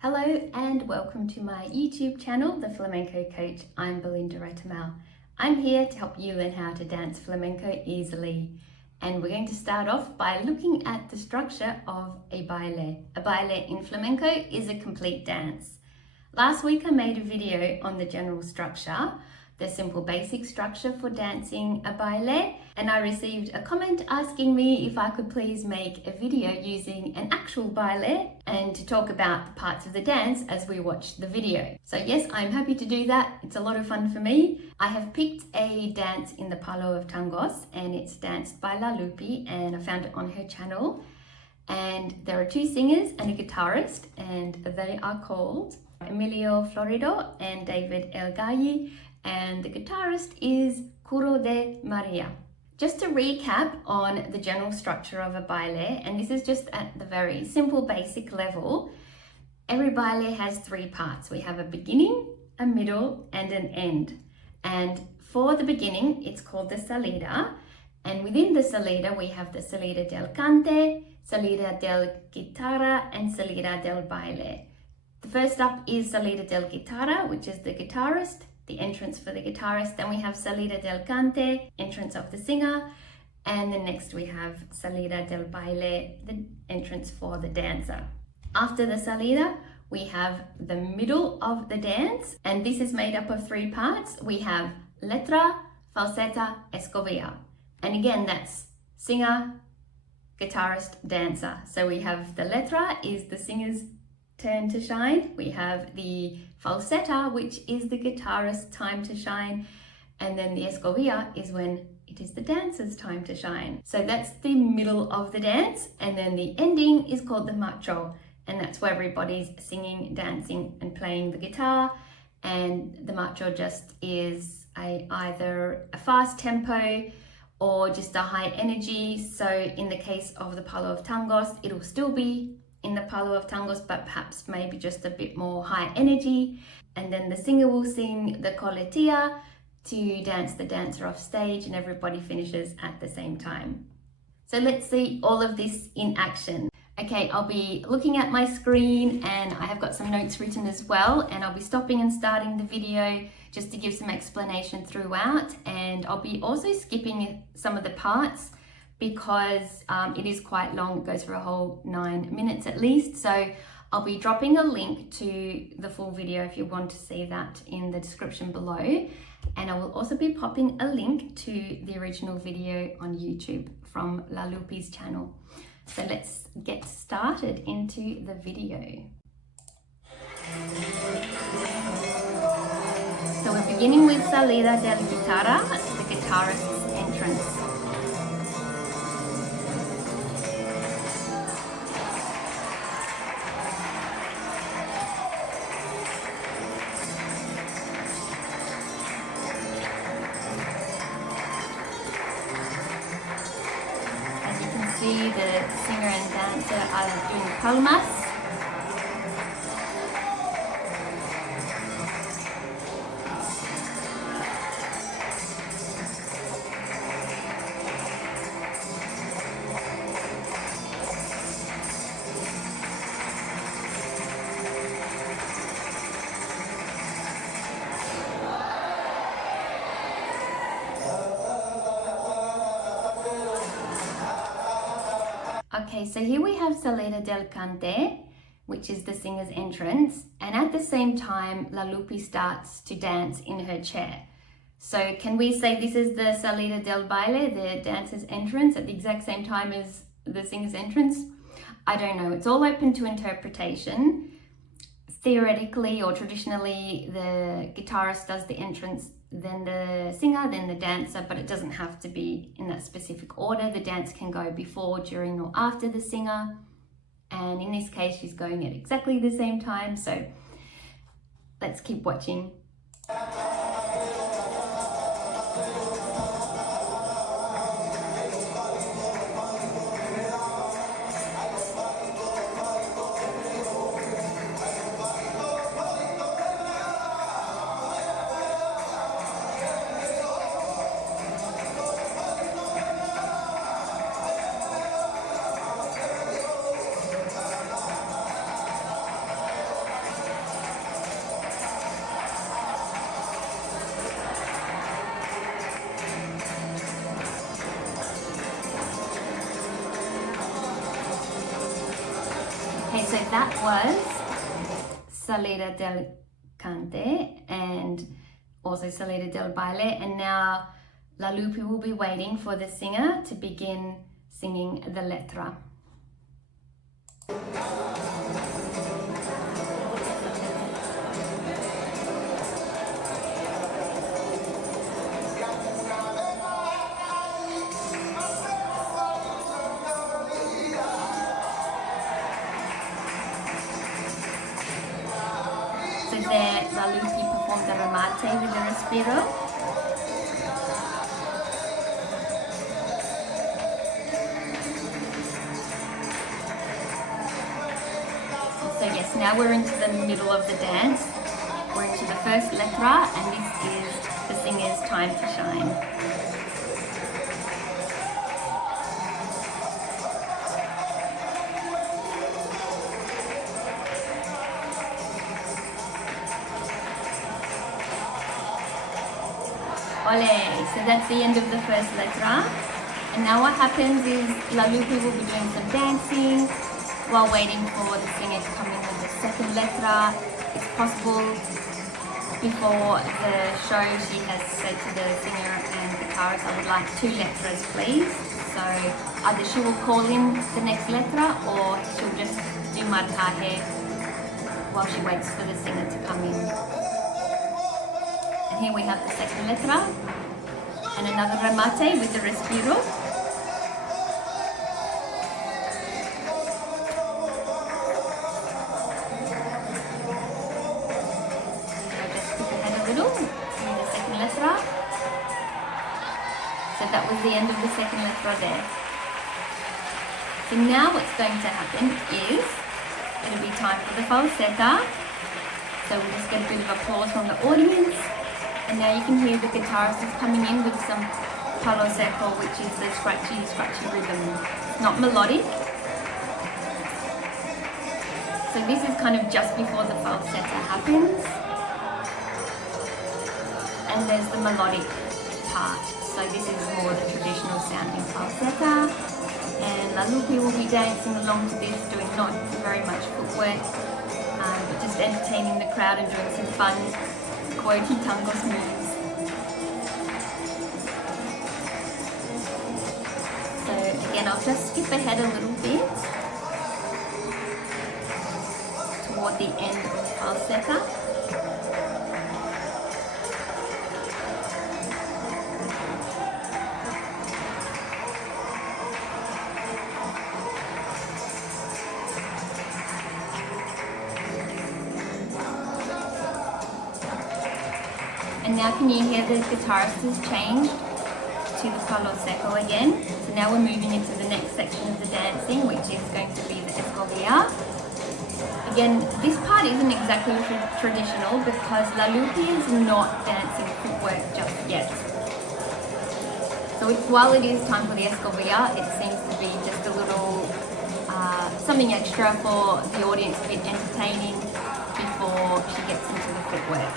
Hello and welcome to my YouTube channel, The Flamenco Coach. I'm Belinda Retamal. I'm here to help you learn how to dance flamenco easily. And we're going to start off by looking at the structure of a baile. A baile in flamenco is a complete dance. Last week I made a video on the general structure, the simple basic structure for dancing a baile, and I received a comment asking me if I could please make a video using an actual baile and to talk about the parts of the dance as we watch the video. So yes, I'm happy to do that. It's a lot of fun for me. I have picked a dance in the palo of Tangos and it's danced by La Lupi and I found it on her channel. And there are two singers and a guitarist and they are called Emilio Florido and David El Gayi, and the guitarist is Curo de Maria. Just to recap on the general structure of a baile, and this is just at the very simple basic level, every baile has three parts. We have a beginning, a middle, and an end. And for the beginning, it's called the Salida, and within the Salida, we have the Salida del Cante, Salida del Guitarra, and Salida del Baile. The first up is Salida del Guitarra, which is the guitarist, the entrance for the guitarist. Then we have Salida del Cante, entrance of the singer. And then next we have Salida del Baile, the entrance for the dancer. After the Salida, we have the middle of the dance. And this is made up of three parts. We have Letra, Falseta, Escobilla. And again, that's singer, guitarist, dancer. So we have the Letra is the singer's turn to shine. We have the Falseta, which is the guitarist's time to shine. And then the Escobilla is when it is the dancer's time to shine. So that's the middle of the dance. And then the ending is called the Macho. And that's where everybody's singing, dancing, and playing the guitar. And the Macho just is either a fast tempo or just a high energy. So in the case of the Palo of Tangos, it'll still be in the Palo of Tangos, but perhaps maybe just a bit more high energy. And then the singer will sing the coletia to dance the dancer off stage, and everybody finishes at the same time. So let's see all of this in action. Okay, I'll be looking at my screen and I have got some notes written as well, and I'll be stopping and starting the video just to give some explanation throughout, and I'll be also skipping some of the parts because it is quite long. It goes for a whole 9 minutes at least. So I'll be dropping a link to the full video if you want to see that in the description below. And I will also be popping a link to the original video on YouTube from La Lupi's channel. So let's get started into the video. So we're beginning with Salida del Guitarra, the guitarist's entrance. See the singer and dancer are doing palmas. Okay, so here we have Salida del Cante, which is the singer's entrance, and at the same time, La Lupi starts to dance in her chair. So can we say this is the Salida del Baile, the dancer's entrance, at the exact same time as the singer's entrance? I don't know, it's all open to interpretation. Theoretically or traditionally, the guitarist does the entrance, then the singer, then the dancer, but it doesn't have to be in that specific order. The dance can go before, during, or after the singer. And in this case, she's going at exactly the same time. So let's keep watching. that was Salida del Cante and also Salida del Baile, and now La Lupe will be waiting for the singer to begin singing the Letra. So there, La Lupe performed the remate with the Respiro. So yes, now we're into the middle of the dance. We're into the first Letra, and this is the singer's time to shine. Ole, so that's the end of the first Letra. And now what happens is La Lupe will be doing some dancing while waiting for the singer to come in with the second Letra. It's possible before the show she has said to the singer and guitarist, I would like 2 Letras please. So either she will call in the next Letra or she'll just do marcaje while she waits for the singer to come in. And here we have the second Letra and another remate with the Respiro. So that was the end of the second Letra there. So now what's going to happen is it'll be time for the Falseta. So we'll just get a bit of applause from the audience. And now you can hear the guitarist is coming in with some palo seco, which is the scratchy rhythm. It's not melodic. So this is kind of just before the Falseta happens. And there's the melodic part. So this is more the traditional sounding Falseta, and La Lupe will be dancing along to this, doing not very much footwork, but just entertaining the crowd and doing some fun, quirky Tangos moves. So again, I'll just skip ahead a little bit toward the end of the Falseta. And now can you hear the guitarist has changed to the palo seco again. So now we're moving into the next section of the dancing, which is going to be the Escobilla. Again, this part isn't exactly traditional because La Lupe is not dancing footwork just yet. So while it is time for the Escobilla, it seems to be just a little something extra for the audience, a bit entertaining before she gets into the footwork.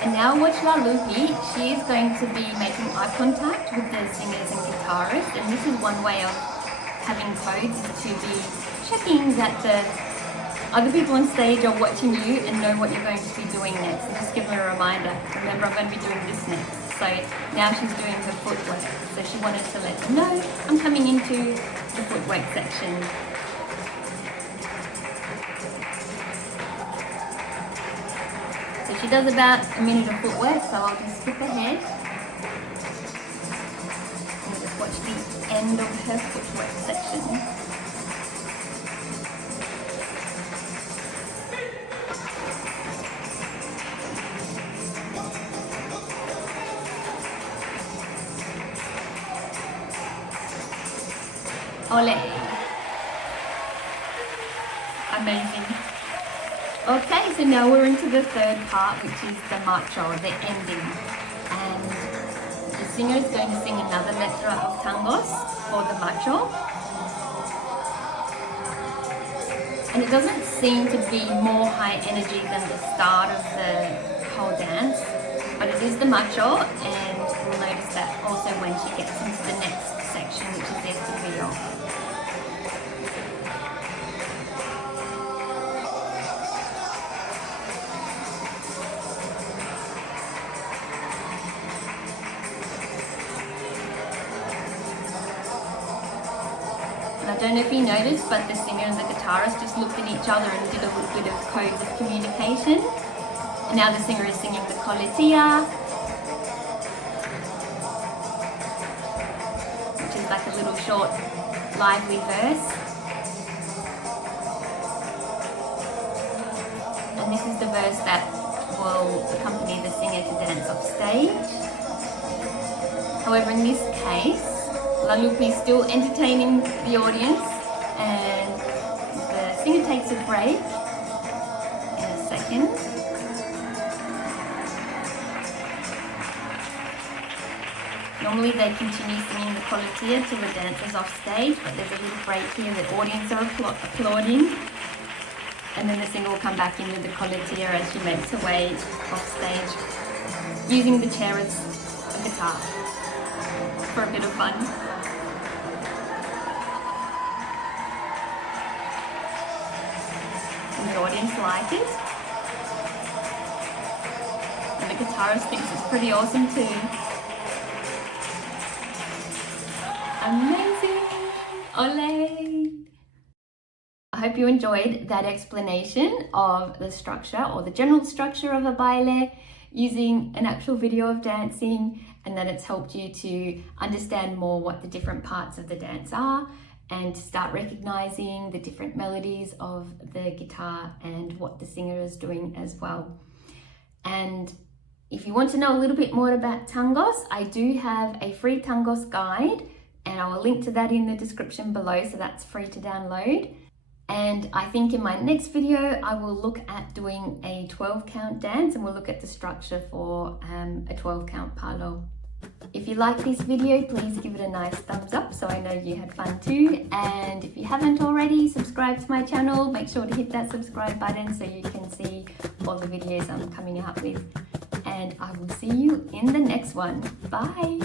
And now watch La Lupe. She is going to be making eye contact with the singers and guitarists, and this is one way of having codes, is to be checking that the other people on stage are watching you and know what you're going to be doing next. And just give them a reminder, remember I'm going to be doing this next. So now she's doing her footwork. So she wanted to let them know, I'm coming into the footwork section. So she does about a minute of footwork, so I'll just skip ahead. And just watch the end of her footwork section. Ole. Amazing. Okay, so now we're into the third part, which is the Macho, the ending. And the singer is going to sing another Letra of Tangos for the Macho. And it doesn't seem to be more high energy than the start of the whole dance, but it is the Macho, and we'll notice that also when she gets into the next section, which is the Escobilla. I don't know if you noticed, but the singer and the guitarist just looked at each other and did a little bit of codes of communication. And now the singer is singing the coletilla, which is like a little short, lively verse. And this is the verse that will accompany the singer to dance off stage. However, in this case, La Lupe is still entertaining the audience, and the singer takes a break in a second. Normally they continue singing the coletilla till the dancer's off stage, but there's a little break here, the audience are applauding, and then the singer will come back in with the coletilla as she makes her way off stage, using the chair as a guitar for a bit of fun. And the audience like it. And the guitarist thinks it's pretty awesome too. Amazing! Ole! I hope you enjoyed that explanation of the structure or the general structure of a baile using an actual video of dancing, and that it's helped you to understand more what the different parts of the dance are and to start recognizing the different melodies of the guitar and what the singer is doing as well. And if you want to know a little bit more about tangos, I do have a free tangos guide, and I will link to that in the description below, so that's free to download. And I think in my next video, I will look at doing a 12 count dance, and we'll look at the structure for a 12 count palo. If you like this video, please give it a nice thumbs up so I know you had fun too. And if you haven't already, subscribe to my channel. Make sure to hit that subscribe button so you can see all the videos I'm coming out with. And I will see you in the next one. Bye!